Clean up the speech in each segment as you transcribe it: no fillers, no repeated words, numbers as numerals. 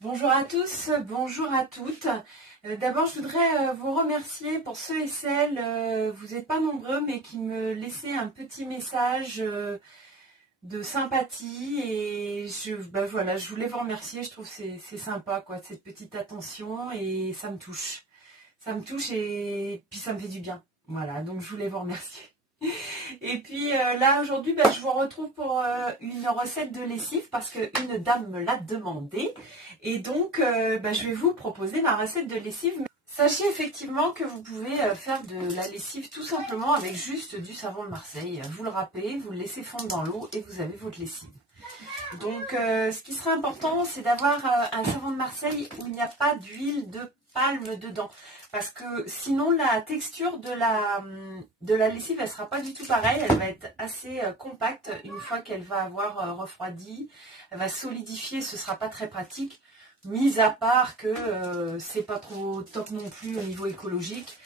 Bonjour à tous, bonjour à toutes. D'abord, je voudrais vous remercier pour ceux et celles, vous n'êtes pas nombreux, mais qui me laissaient un petit message de sympathie. Et voilà, je voulais vous remercier, je trouve que c'est sympa, quoi, cette petite attention, et ça me touche. Ça me touche et puis ça me fait du bien. Voilà, donc je voulais vous remercier. Et puis là aujourd'hui je vous retrouve pour une recette de lessive parce qu'une dame me l'a demandé et donc je vais vous proposer ma recette de lessive. Sachez effectivement que vous pouvez faire de la lessive tout simplement avec juste du savon de Marseille. Vous le râpez, vous le laissez fondre dans l'eau et vous avez votre lessive. Donc ce qui sera important, c'est d'avoir un savon de Marseille où il n'y a pas d'huile de palme dedans, parce que sinon la texture de la lessive elle sera pas du tout pareille. Elle va être assez compacte une fois qu'elle va avoir refroidi, elle va solidifier, ce sera pas très pratique, mis à part que c'est pas trop top non plus au niveau écologique.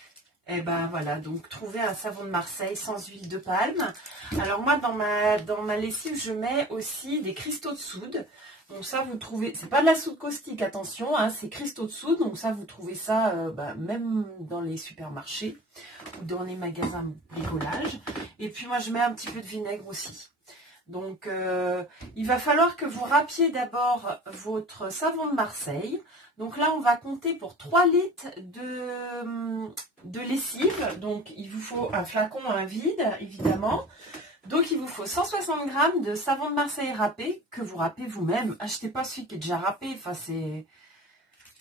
Et ben voilà, donc trouver un savon de Marseille sans huile de palme. Alors moi dans ma lessive je mets aussi des cristaux de soude. Donc ça vous trouvez, c'est pas de la soude caustique, attention, hein, c'est cristaux de soude. Donc ça vous trouvez ça même dans les supermarchés ou dans les magasins de bricolage. Et puis moi je mets un petit peu de vinaigre aussi. Donc il va falloir que vous râpiez d'abord votre savon de Marseille. Donc là on va compter pour 3 litres de lessive. Donc il vous faut un flacon à un vide évidemment. Donc il vous faut 160 g de savon de Marseille râpé, que vous râpez vous-même. Achetez pas celui qui est déjà râpé, enfin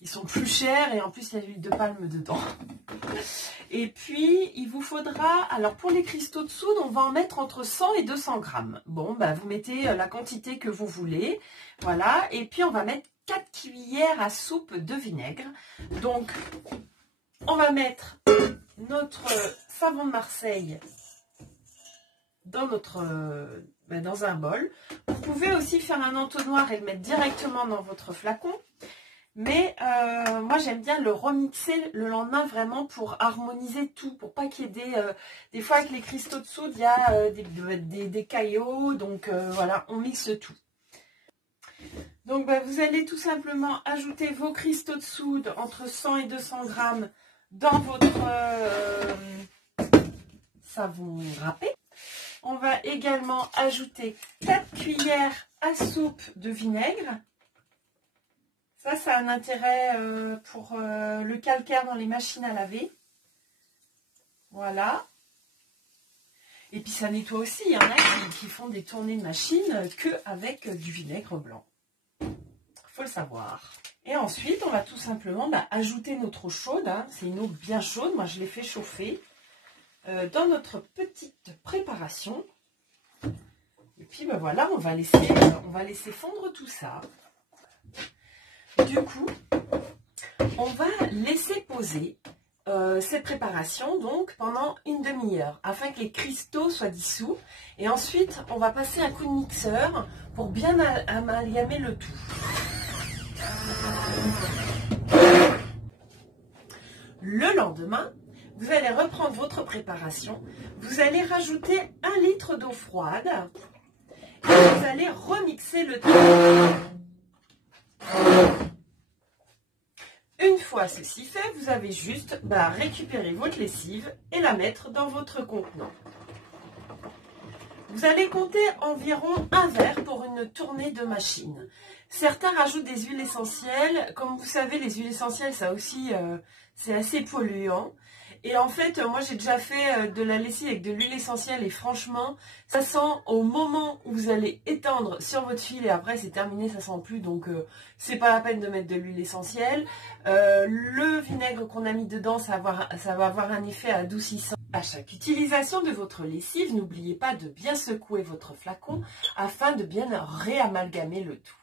ils sont plus chers et en plus il y a l'huile de palme dedans. Et puis il vous faudra, alors pour les cristaux de soude, on va en mettre entre 100 et 200 g. Bon, vous mettez la quantité que vous voulez, voilà. Et puis on va mettre 4 cuillères à soupe de vinaigre. Donc on va mettre notre savon de Marseille dans dans un bol. Vous pouvez aussi faire un entonnoir et le mettre directement dans votre flacon. Mais moi j'aime bien le remixer le lendemain vraiment pour harmoniser tout, pour pas qu'il y ait des fois avec les cristaux de soude il y a des caillots, donc voilà, on mixe tout. Donc vous allez tout simplement ajouter vos cristaux de soude entre 100 et 200 g dans votre savon râpé. On va également ajouter 4 cuillères à soupe de vinaigre. Ça a un intérêt pour le calcaire dans les machines à laver. Voilà. Et puis ça nettoie aussi. Il y en a qui font des tournées de machine qu'avec du vinaigre blanc. Il faut le savoir. Et ensuite, on va tout simplement ajouter notre eau chaude. Hein. C'est une eau bien chaude. Moi, je l'ai fait chauffer dans notre petite préparation. Et puis voilà, on va laisser fondre tout ça. Du coup, on va laisser poser cette préparation donc pendant une demi-heure afin que les cristaux soient dissous. Et ensuite, on va passer un coup de mixeur pour bien amalgamer le tout. Le lendemain, vous allez reprendre votre préparation. Vous allez rajouter 1 litre d'eau froide et vous allez remixer le tout. Une fois ceci fait, vous avez juste récupérer votre lessive et la mettre dans votre contenant. Vous allez compter environ 1 verre pour une tournée de machine. Certains rajoutent des huiles essentielles. Comme vous savez, les huiles essentielles, ça aussi, c'est assez polluant. Et en fait, moi j'ai déjà fait de la lessive avec de l'huile essentielle et franchement, ça sent au moment où vous allez étendre sur votre fil et après c'est terminé, ça sent plus. Donc c'est pas la peine de mettre de l'huile essentielle. Le vinaigre qu'on a mis dedans, ça va avoir un effet adoucissant. À chaque utilisation de votre lessive, n'oubliez pas de bien secouer votre flacon afin de bien réamalgamer le tout.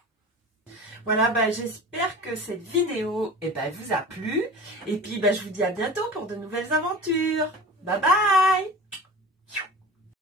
Voilà, j'espère que cette vidéo vous a plu. Et puis, je vous dis à bientôt pour de nouvelles aventures. Bye bye!